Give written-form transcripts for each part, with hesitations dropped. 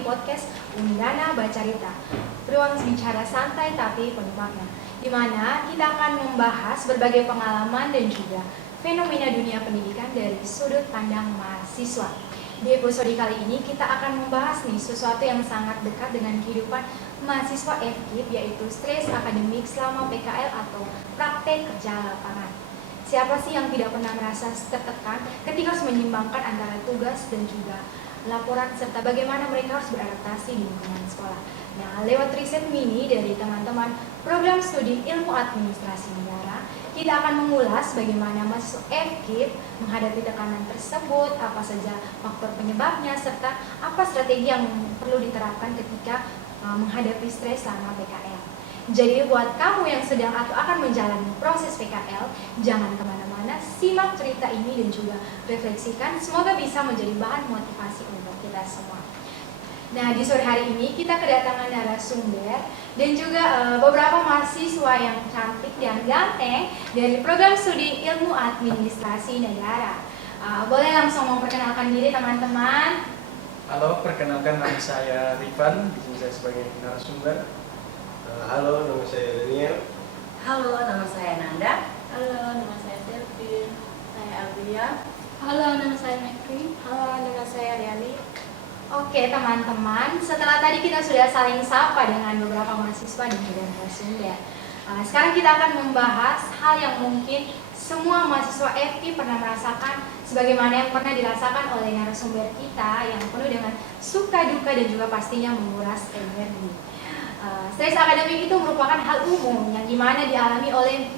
di podcast Undana Bacarita, ruang bicara santai tapi penuh makna, di mana kita akan membahas berbagai pengalaman dan juga fenomena dunia pendidikan dari sudut pandang mahasiswa. Di episode kali ini kita akan membahas sesuatu yang sangat dekat dengan kehidupan mahasiswa FKIP, yaitu stres akademik selama PKL atau praktek kerja lapangan. Siapa sih yang tidak pernah merasa tertekan ketika harus menyimbangkan antara tugas dan juga laporan, serta bagaimana mereka harus beradaptasi di lingkungan sekolah. Nah, lewat riset mini dari teman-teman program studi ilmu administrasi negara, kita akan mengulas bagaimana mahasiswa FKIP menghadapi tekanan tersebut, apa saja faktor penyebabnya, serta apa strategi yang perlu diterapkan ketika menghadapi stres selama PKL. Jadi buat kamu yang sedang atau akan menjalani proses PKL, jangan kemana-mana, simak cerita ini dan juga refleksikan, semoga bisa menjadi bahan motivasi untuk kita semua. Nah, di sore hari ini kita kedatangan narasumber dan juga beberapa mahasiswa yang cantik dan ganteng dari program studi ilmu administrasi negara. Boleh langsung memperkenalkan diri teman-teman. Halo, perkenalkan nama saya Rifan, di sini saya sebagai narasumber. Halo, nama saya Daniel. Halo, nama saya Nanda. Halo, nama saya Selvin. Saya Alia. Halo, nama saya Mekri. Halo, nama saya Riani. Oke teman-teman, setelah tadi kita sudah saling sapa dengan beberapa mahasiswa dan juga narasumber. Sekarang kita akan membahas hal yang mungkin semua mahasiswa FKIP pernah merasakan, sebagaimana yang pernah dirasakan oleh narasumber kita yang penuh dengan suka duka dan juga pastinya menguras energi. Stres akademik itu merupakan hal umum yang dimana dialami oleh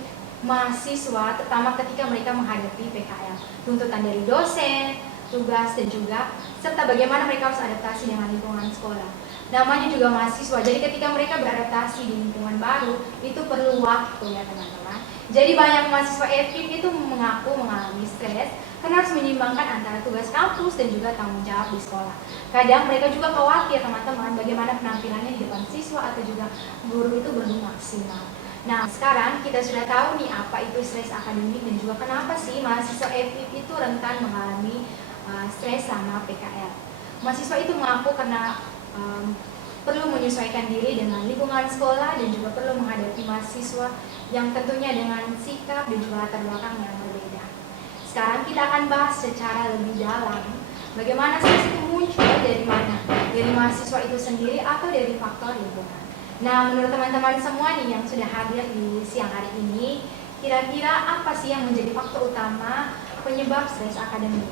mahasiswa, terutama ketika mereka menghadapi PKL. Tuntutan dari dosen, tugas, dan juga serta bagaimana mereka harus adaptasi dengan lingkungan sekolah. Namanya juga mahasiswa, jadi ketika mereka beradaptasi di lingkungan baru itu perlu waktu ya teman-teman. Jadi banyak mahasiswa FKIP itu mengaku mengalami stres karena harus menyimbangkan antara tugas kampus dan juga tanggung jawab di sekolah. Kadang mereka juga khawatir teman-teman bagaimana penampilannya di depan siswa atau juga guru itu belum maksimal. Nah, sekarang kita sudah tahu nih apa itu stres akademik dan juga kenapa sih mahasiswa FKIP itu rentan mengalami stres sama PKL. Mahasiswa itu mengaku karena perlu menyesuaikan diri dengan lingkungan sekolah dan juga perlu menghadapi mahasiswa yang tentunya dengan sikap dan juga latar belakang yang berbeda. Sekarang kita akan bahas secara lebih dalam bagaimana stres itu muncul, dari mana, dari mahasiswa itu sendiri atau dari faktor lingkungan. Nah, menurut teman-teman semua nih yang sudah hadir di siang hari ini, kira-kira apa sih yang menjadi faktor utama penyebab stres akademik?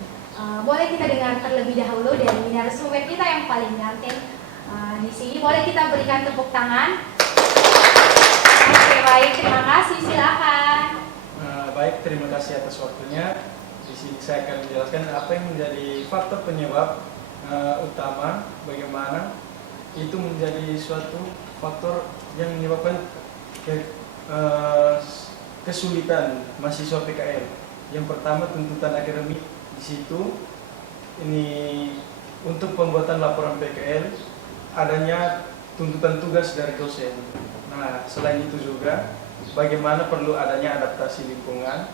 Boleh kita dengar terlebih dahulu dari narasumber kita yang paling ganteng di sini. Boleh kita berikan tepuk tangan? Oke, baik, terima kasih. Silakan. Baik, terima kasih atas waktunya. Di sini saya akan menjelaskan apa yang menjadi faktor penyebab utama, bagaimana itu menjadi suatu faktor yang menyebabkan kesulitan mahasiswa PKL. Yang pertama, tuntutan akademik. Di situ ini untuk pembuatan laporan PKL adanya tuntutan tugas dari dosen. Nah, selain itu juga bagaimana perlu adanya adaptasi lingkungan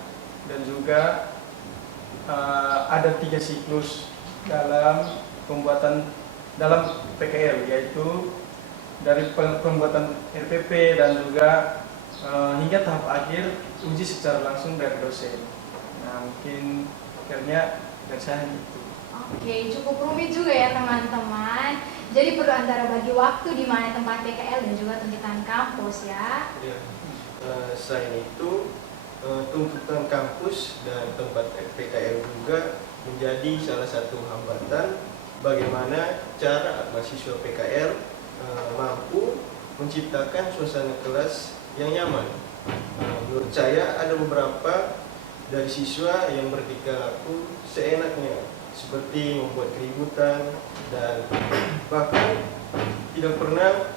dan juga ada 3 siklus dalam pembuatan dalam PKL, yaitu dari pembuatan RPP dan juga hingga tahap akhir uji secara langsung dari dosen. Nah, mungkin akhirnya dari saya itu. Oke, cukup rumit juga ya teman-teman. Jadi perlu antara bagi waktu di mana tempat PKL dan juga tuntutan kampus ya. Ya. Selain itu, tuntutan kampus dan tempat PKL juga menjadi salah satu hambatan bagaimana cara mahasiswa PKL mampu menciptakan suasana kelas yang nyaman. Menurut saya ada beberapa dari siswa yang bertingkah laku seenaknya, seperti membuat keributan dan bahkan tidak pernah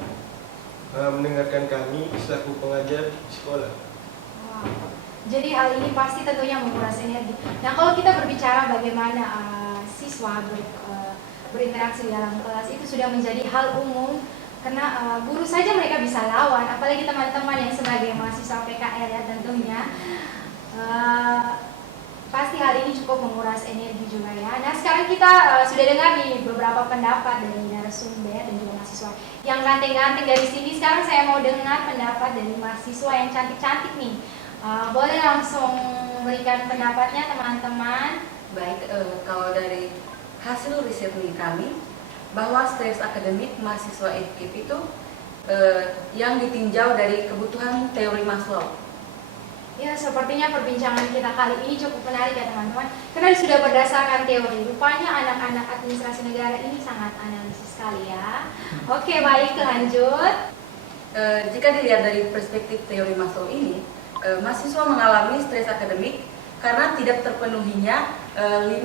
mendengarkan kami selaku pengajar di sekolah. Wow. Jadi hal ini pasti tentunya menguras energi. Nah, kalau kita berbicara bagaimana siswa berinteraksi di dalam kelas, itu sudah menjadi hal umum karena guru saja mereka bisa lawan, apalagi teman-teman yang sebagai mahasiswa PKL ya tentunya. Pasti hal ini cukup menguras energi juga ya. Nah sekarang kita sudah dengar nih beberapa pendapat dari narasumber dan juga mahasiswa yang ganteng-ganteng dari sini. Sekarang saya mau dengar pendapat dari mahasiswa yang cantik-cantik nih. Boleh langsung berikan pendapatnya teman-teman. Baik, kalau dari hasil riset kami, bahwa stres akademik mahasiswa FKIP itu yang ditinjau dari kebutuhan teori Maslow. Ya, sepertinya perbincangan kita kali ini cukup menarik ya teman-teman. Karena sudah berdasarkan teori. Rupanya anak-anak administrasi negara ini sangat analisis sekali ya. Oke, baik lanjut. Jika dilihat dari perspektif teori Maslow ini, mahasiswa mengalami stres akademik karena tidak terpenuhinya 5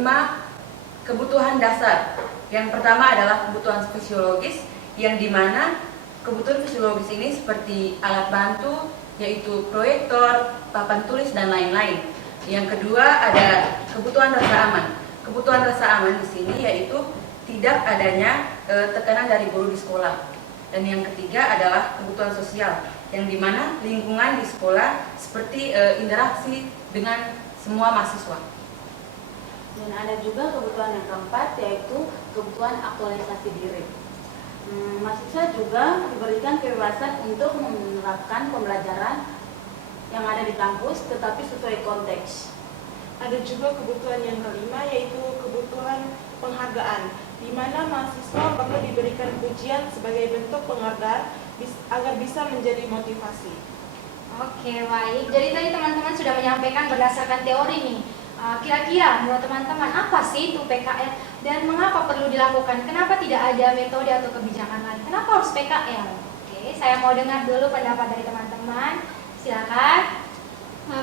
kebutuhan dasar. Yang pertama adalah kebutuhan fisiologis, yang dimana kebutuhan fisiologis ini seperti alat bantu, yaitu proyektor, papan tulis, dan lain-lain. Yang kedua ada kebutuhan rasa aman. Kebutuhan rasa aman di sini yaitu tidak adanya tekanan dari guru di sekolah. Dan yang ketiga adalah kebutuhan sosial, yang dimana lingkungan di sekolah seperti interaksi dengan semua mahasiswa. Dan ada juga kebutuhan yang keempat, yaitu kebutuhan aktualisasi diri. Mahasiswa juga diberikan kebebasan untuk menerapkan pembelajaran yang ada di kampus, tetapi sesuai konteks. Ada juga kebutuhan yang kelima, yaitu kebutuhan penghargaan, di mana mahasiswa perlu diberikan pujian sebagai bentuk penghargaan agar bisa menjadi motivasi. Oke, baik. Jadi tadi teman-teman sudah menyampaikan berdasarkan teori nih. Kira-kira menurut teman-teman apa sih itu PKL dan mengapa perlu dilakukan? Kenapa tidak ada metode atau kebijakan lain? Kenapa harus PKL? Oke, saya mau dengar dulu pendapat dari teman-teman. Silakan.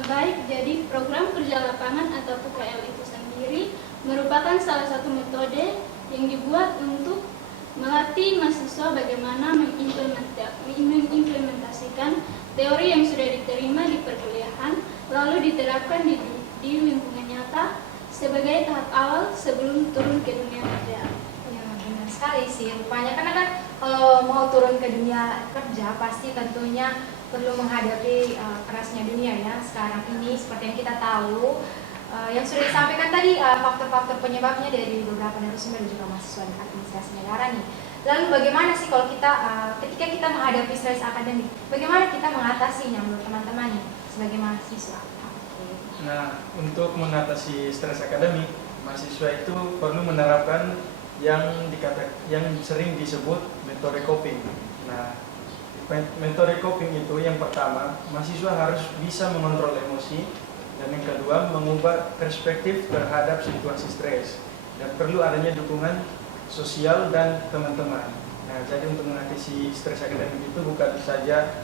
Baik, jadi program kerja lapangan atau PKL itu sendiri merupakan salah satu metode yang dibuat untuk melatih mahasiswa bagaimana mengimplementasikan teori yang sudah diterima di perkuliahan lalu diterapkan di lingkungan nyata sebagai tahap awal sebelum turun ke dunia kerja. Ya, benar sekali sih. Rupanya karena kan kalau mau turun ke dunia kerja pasti tentunya perlu menghadapi kerasnya dunia ya sekarang ini seperti yang kita tahu. Yang sudah disampaikan tadi faktor-faktor penyebabnya dari beberapa narasumber dan juga mahasiswa administrasi negara nih. Lalu bagaimana sih kalau kita ketika kita menghadapi stres akademik, bagaimana kita mengatasinya menurut teman-teman nih sebagai mahasiswa? Nah, untuk mengatasi stres akademik, mahasiswa itu perlu menerapkan yang sering disebut metode coping. Nah, metode coping itu yang pertama, mahasiswa harus bisa mengontrol emosi, dan yang kedua, mengubah perspektif terhadap situasi stres, dan perlu adanya dukungan sosial dan teman-teman. Nah, jadi untuk mengatasi stres akademik itu bukan saja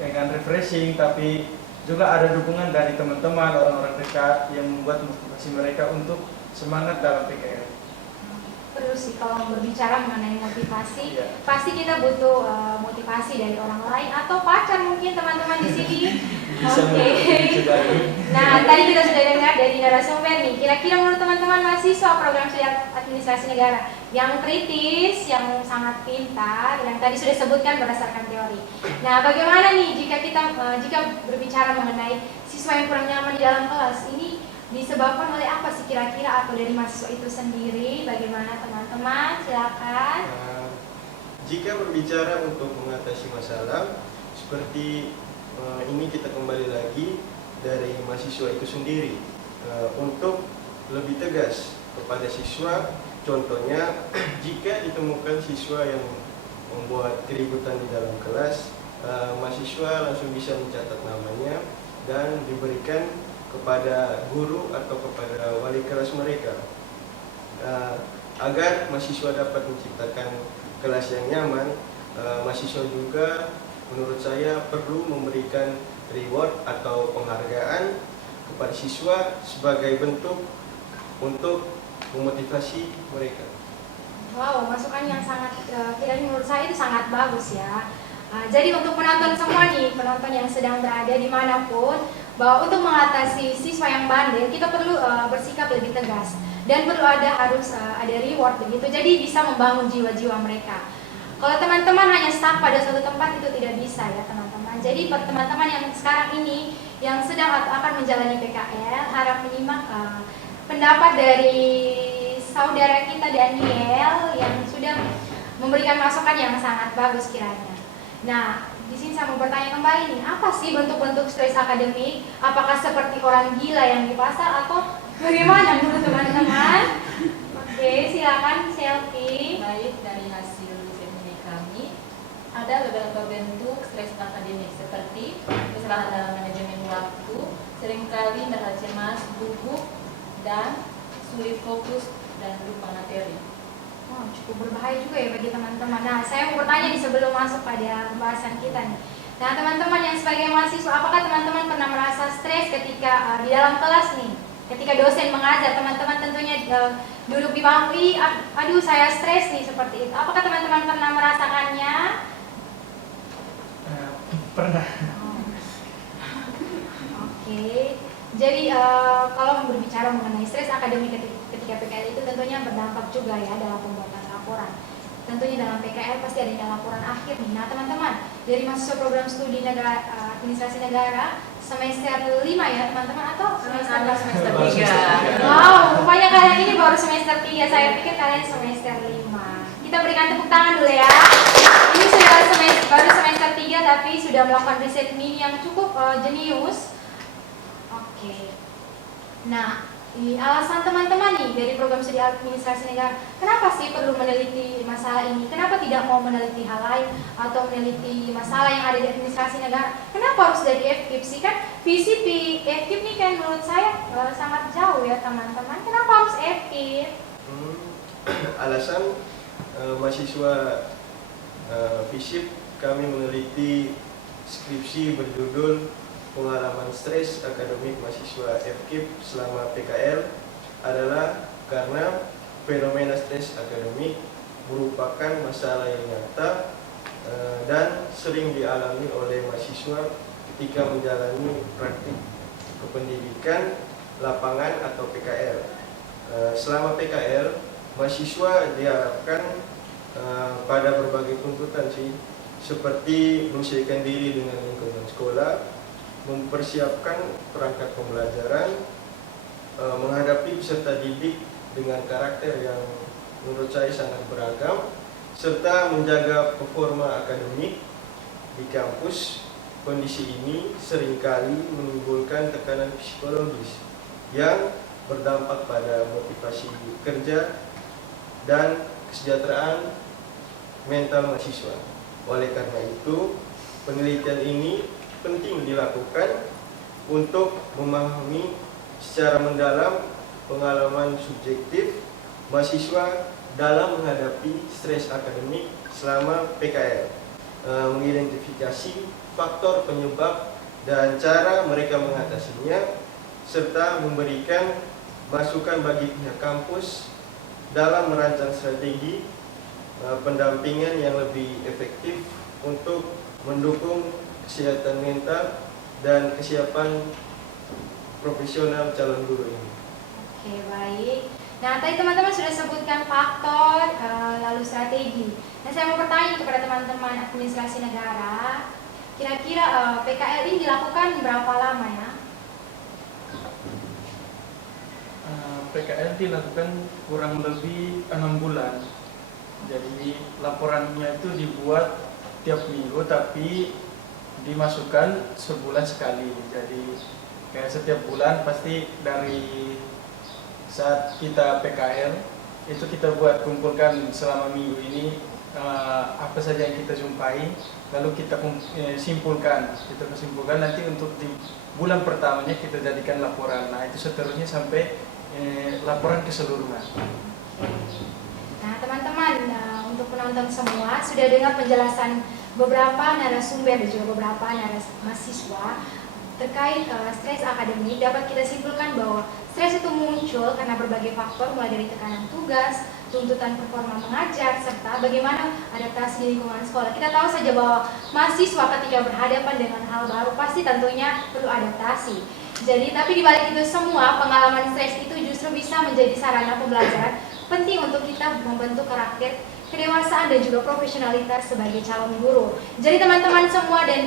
dengan refreshing, tapi juga ada dukungan dari teman-teman, orang-orang dekat yang membuat motivasi mereka untuk semangat dalam PKL. Perlu sih kalau berbicara mengenai motivasi, pasti kita butuh motivasi dari orang lain atau pacar mungkin teman-teman di sini. Oke. Nah, tadi kita sudah dengar dari narasumber nih. Kira-kira menurut teman-teman mahasiswa program studi administrasi negara yang kritis, yang sangat pintar, yang tadi sudah sebutkan berdasarkan teori. Nah, bagaimana nih jika berbicara mengenai siswa yang kurang nyaman di dalam kelas ini? Disebabkan oleh apa sih kira-kira atau dari mahasiswa itu sendiri? Bagaimana teman-teman? Silakan. Jika berbicara untuk mengatasi masalah seperti ini, kita kembali lagi dari mahasiswa itu sendiri untuk lebih tegas kepada siswa. Contohnya, jika ditemukan siswa yang membuat keributan di dalam kelas, mahasiswa langsung bisa mencatat namanya dan diberikan kepada guru atau kepada wali kelas mereka, agar mahasiswa dapat menciptakan kelas yang nyaman. Mahasiswa juga menurut saya perlu memberikan reward atau penghargaan kepada siswa sebagai bentuk untuk memotivasi mereka. Wow, masukan yang sangat kiranya menurut saya itu sangat bagus ya. Jadi untuk penonton semua nih, penonton yang sedang berada dimanapun, bahwa untuk mengatasi siswa yang bandel kita perlu bersikap lebih tegas dan perlu harus ada reward begitu. Jadi bisa membangun jiwa-jiwa mereka. Kalau teman-teman hanya stuck pada satu tempat itu tidak bisa ya teman-teman. Jadi teman-teman yang sekarang ini yang sedang atau akan menjalani PKL, harap menyimak pendapat dari saudara kita Daniel yang sudah memberikan masukan yang sangat bagus kiranya. Nah, di sini saya mau bertanya kembali nih, apa sih bentuk-bentuk stres akademik? Apakah seperti orang gila yang di pasar atau bagaimana menurut teman-teman? Oke, silakan Selfie. Baik, dari hasil riset ini kami ada beberapa bentuk stres akademik seperti kesalahan dalam manajemen waktu, seringkali merasa cemas, gugup, dan sulit fokus dan lupa materi. Wah, cukup berbahaya juga ya bagi teman-teman. Nah, saya mau bertanya nih sebelum masuk pada pembahasan kita nih. Nah, teman-teman yang sebagai mahasiswa, apakah teman-teman pernah merasa stres ketika di dalam kelas nih? Ketika dosen mengajar, teman-teman tentunya duduk di bangku, aduh saya stres nih seperti itu. Apakah teman-teman pernah merasakannya? Pernah. Oke. Jadi kalau berbicara mengenai stres akademik ketika PKL itu tentunya berdampak juga ya dalam pembuatan laporan. Tentunya dalam PKL pasti adanya laporan akhir nih. Nah teman-teman, dari mahasiswa program studi administrasi negara semester 5 ya teman-teman, atau semester 3. Wow, rupanya kalian ini baru semester 3, saya pikir kalian semester 5. Kita berikan tepuk tangan dulu ya. Ini sudah baru semester 3 tapi sudah melakukan riset mini yang cukup jenius. Oke. Nah, alasan teman-teman nih dari program studi administrasi negara, kenapa sih perlu meneliti masalah ini? Kenapa tidak mau meneliti hal lain atau meneliti masalah yang ada di administrasi negara? Kenapa harus dari FKIP sih? Kan visi FKIP nih kan menurut saya sangat jauh ya teman-teman. Kenapa harus FKIP? Alasan mahasiswa FISIP kami meneliti skripsi berjudul pengalaman stres akademik mahasiswa FKIP selama PKL adalah karena fenomena stres akademik merupakan masalah yang nyata dan sering dialami oleh mahasiswa ketika menjalani praktik kependidikan lapangan atau PKL. Selama PKL, mahasiswa diharapkan pada berbagai tuntutan sih, seperti menyesuaikan diri dengan lingkungan sekolah, mempersiapkan perangkat pembelajaran, menghadapi peserta didik dengan karakter yang menurut saya sangat beragam, serta menjaga performa akademik di kampus. Kondisi ini seringkali menimbulkan tekanan psikologis yang berdampak pada motivasi kerja dan kesejahteraan mental mahasiswa. Oleh karena itu, penelitian ini penting dilakukan untuk memahami secara mendalam pengalaman subjektif mahasiswa dalam menghadapi stres akademik selama PKL, mengidentifikasi faktor penyebab dan cara mereka mengatasinya, serta memberikan masukan bagi pihak kampus dalam merancang strategi pendampingan yang lebih efektif untuk mendukung kesehatan mental dan kesiapan profesional calon guru ini. Oke, baik. Nah, tadi teman-teman sudah sebutkan faktor lalu strategi. Nah, saya mau bertanya kepada teman-teman administrasi negara, kira-kira PKL ini dilakukan berapa lama ya? PKL dilakukan kurang lebih 6 bulan. Jadi laporannya itu dibuat tiap minggu tapi dimasukkan sebulan sekali. Jadi kayak setiap bulan pasti dari saat kita PKL itu kita buat kumpulkan selama minggu ini apa saja yang kita jumpai, lalu kita simpulkan nanti untuk di bulan pertamanya kita jadikan laporan. Nah itu seterusnya sampai laporan keseluruhan. Nah teman-teman, untuk penonton semua sudah dengar penjelasan beberapa narasumber dan juga beberapa mahasiswa terkait stres akademik. Dapat kita simpulkan bahwa stres itu muncul karena berbagai faktor, mulai dari tekanan tugas, tuntutan performa mengajar, serta bagaimana adaptasi di lingkungan sekolah. Kita tahu saja bahwa mahasiswa ketika berhadapan dengan hal baru pasti tentunya perlu adaptasi. Jadi, tapi dibalik itu semua, pengalaman stres itu justru bisa menjadi sarana pembelajaran penting untuk kita membentuk karakter kedewasaan dan juga profesionalitas sebagai calon guru. Jadi teman-teman semua dan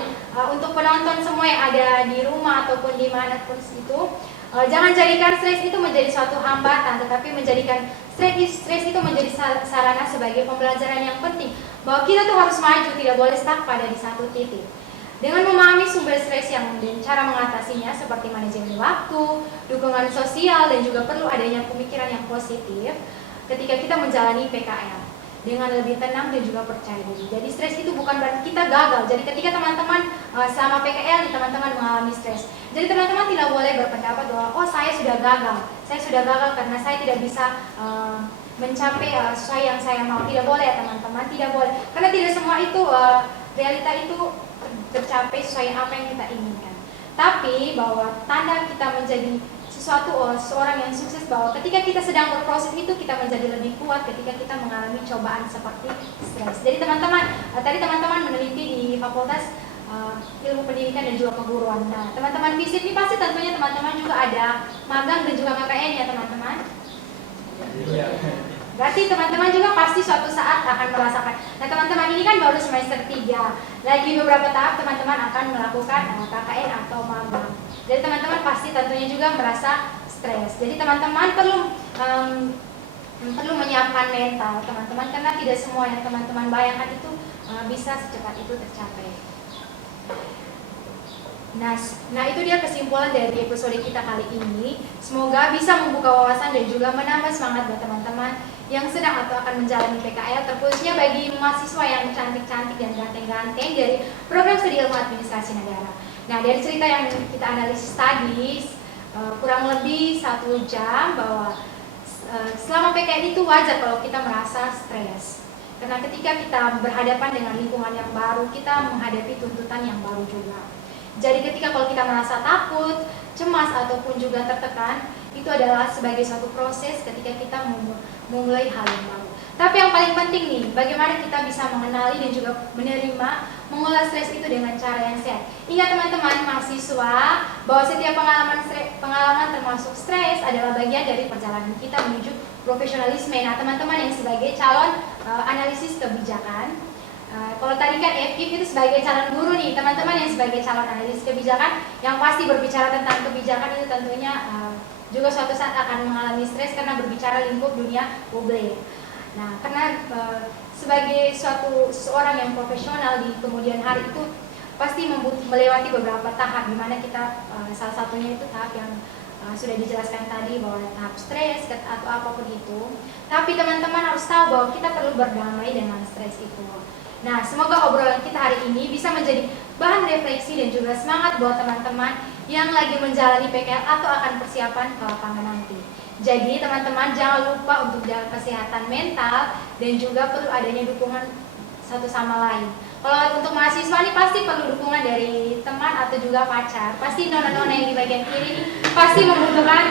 untuk penonton semua yang ada di rumah ataupun dimanapun itu, jangan jadikan stres itu menjadi suatu hambatan, tetapi menjadikan stres itu menjadi sarana sebagai pembelajaran yang penting. Bahwa kita tuh harus maju, tidak boleh stuck pada di satu titik. Dengan memahami sumber stres dan cara mengatasinya seperti manajemen waktu, dukungan sosial, dan juga perlu adanya pemikiran yang positif ketika kita menjalani PKL dengan lebih tenang dan juga percaya diri. Jadi stres itu bukan berarti kita gagal. Jadi ketika teman-teman selama PKL teman-teman mengalami stres, jadi teman-teman tidak boleh berpendapat bahwa oh saya sudah gagal karena saya tidak bisa mencapai sesuai yang saya mau. Tidak boleh ya teman-teman, tidak boleh. Karena tidak semua itu realita itu tercapai sesuai apa yang kita inginkan. Tapi bahwa tanda kita menjadi seorang yang sukses, bahwa ketika kita sedang berproses itu kita menjadi lebih kuat ketika kita mengalami cobaan seperti stres. Jadi teman-teman, tadi teman-teman meneliti di Fakultas Ilmu Pendidikan dan juga Keguruan. Nah, teman-teman FISIP ini pasti tentunya teman-teman juga ada magang dan juga KKN ya teman-teman. Iya. Berarti teman-teman juga pasti suatu saat akan merasakan. Nah teman-teman ini kan baru semester 3. Lagi beberapa tahap teman-teman akan melakukan KKN atau magang. Jadi teman-teman pasti tentunya juga merasa stres. Jadi teman-teman perlu menyiapkan mental teman-teman, karena tidak semua yang teman-teman bayangkan itu bisa secepat itu tercapai. Nah itu dia kesimpulan dari episode kita kali ini. Semoga bisa membuka wawasan dan juga menambah semangat buat teman-teman yang sedang atau akan menjalani PKL, terkhususnya bagi mahasiswa yang cantik-cantik dan ganteng-ganteng dari program studi ilmu administrasi negara. Nah dari cerita yang kita analisis tadi kurang lebih 1 jam, bahwa selama PKL itu wajar kalau kita merasa stres. Karena ketika kita berhadapan dengan lingkungan yang baru, kita menghadapi tuntutan yang baru juga. Jadi ketika kalau kita merasa takut, cemas ataupun juga tertekan, itu adalah sebagai suatu proses ketika kita memulai hal yang baru. Tapi yang paling penting nih, bagaimana kita bisa mengenali dan juga menerima, mengolah stres itu dengan cara yang sehat. Ingat teman-teman mahasiswa, bahwa setiap pengalaman termasuk stres adalah bagian dari perjalanan kita menuju profesionalisme. Nah teman-teman yang sebagai calon analisis kebijakan, kalau tadi kan FKIP itu sebagai calon guru nih, teman-teman yang sebagai calon analisis kebijakan yang pasti berbicara tentang kebijakan itu tentunya juga suatu saat akan mengalami stres karena berbicara lingkup dunia publik. Nah, karena sebagai seorang yang profesional di kemudian hari itu pasti melewati beberapa tahap, di mana kita salah satunya itu tahap yang sudah dijelaskan tadi, bahwa tahap stres atau apapun itu. Tapi teman-teman harus tahu bahwa kita perlu berdamai dengan stres itu. Nah, semoga obrolan kita hari ini bisa menjadi bahan refleksi dan juga semangat buat teman-teman yang lagi menjalani PKL atau akan persiapan ke lapangan nanti. Jadi teman-teman jangan lupa untuk jaga kesehatan mental dan juga perlu adanya dukungan satu sama lain. Kalau untuk mahasiswa ini pasti perlu dukungan dari teman atau juga pacar. Pasti nona-nona yang di bagian kiri ini pasti membutuhkan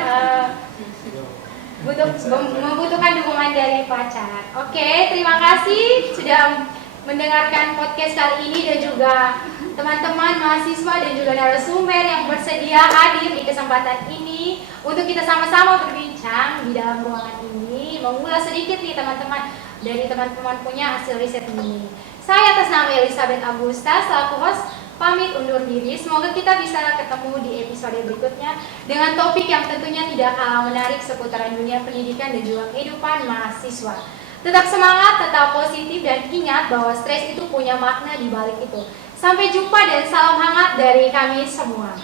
dukungan dari pacar. Oke, terima kasih sudah mendengarkan podcast kali ini, dan juga teman-teman mahasiswa dan juga narasumber yang bersedia hadir di kesempatan ini untuk kita sama-sama berbincang di dalam ruangan ini, mengulas sedikit nih teman-teman dari teman-teman punya hasil riset ini. Saya atas nama Elizabeth Agusta selaku host pamit undur diri. Semoga kita bisa ketemu di episode berikutnya dengan topik yang tentunya tidak kalah menarik seputaran dunia pendidikan dan juga kehidupan mahasiswa. Tetap semangat, tetap positif, dan ingat bahwa stres itu punya makna di balik itu. Sampai jumpa dan salam hangat dari kami semua.